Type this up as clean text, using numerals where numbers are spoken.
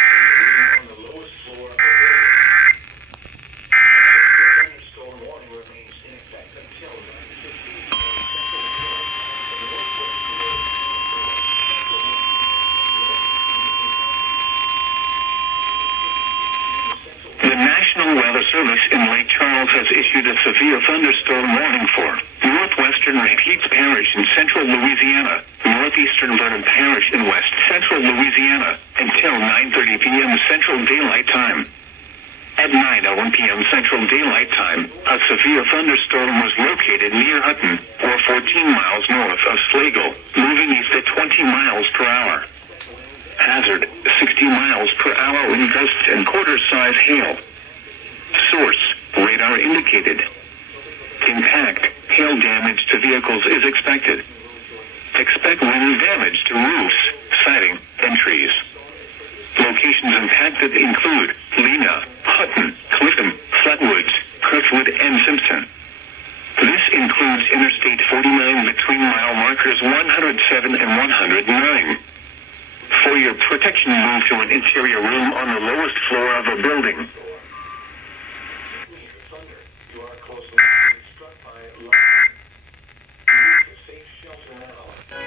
on the lowest floor of the building. A severe thunderstorm warning remains in effect until 9:15 The National Weather Service in Lake Charles has issued a severe thunderstorm warning for northwestern Rapides Parish in central Louisiana, northeastern Vernon Parish in west central Louisiana, until 9:30 p.m. Central Daylight Time. At 9:01 p.m. Central Daylight Time, a severe thunderstorm was located near Hutton, or 14 miles north of Slagle, moving east at 20 miles per hour. Hazard, 60 miles per hour wind gusts and quarter-size hail. Source, radar indicated. Impact, hail damage to vehicles is expected. Expect wind damage to roofs, siding, and trees. Locations impacted include Lena, Hutton, Clifton, Flatwoods, Kirkwood, and Simpson. This includes Interstate 49 between mile markers 107 and 109. For your protection, move to an interior room on the lowest floor of a building. You are close enough to be struck by lightning. You need to safe shelter now.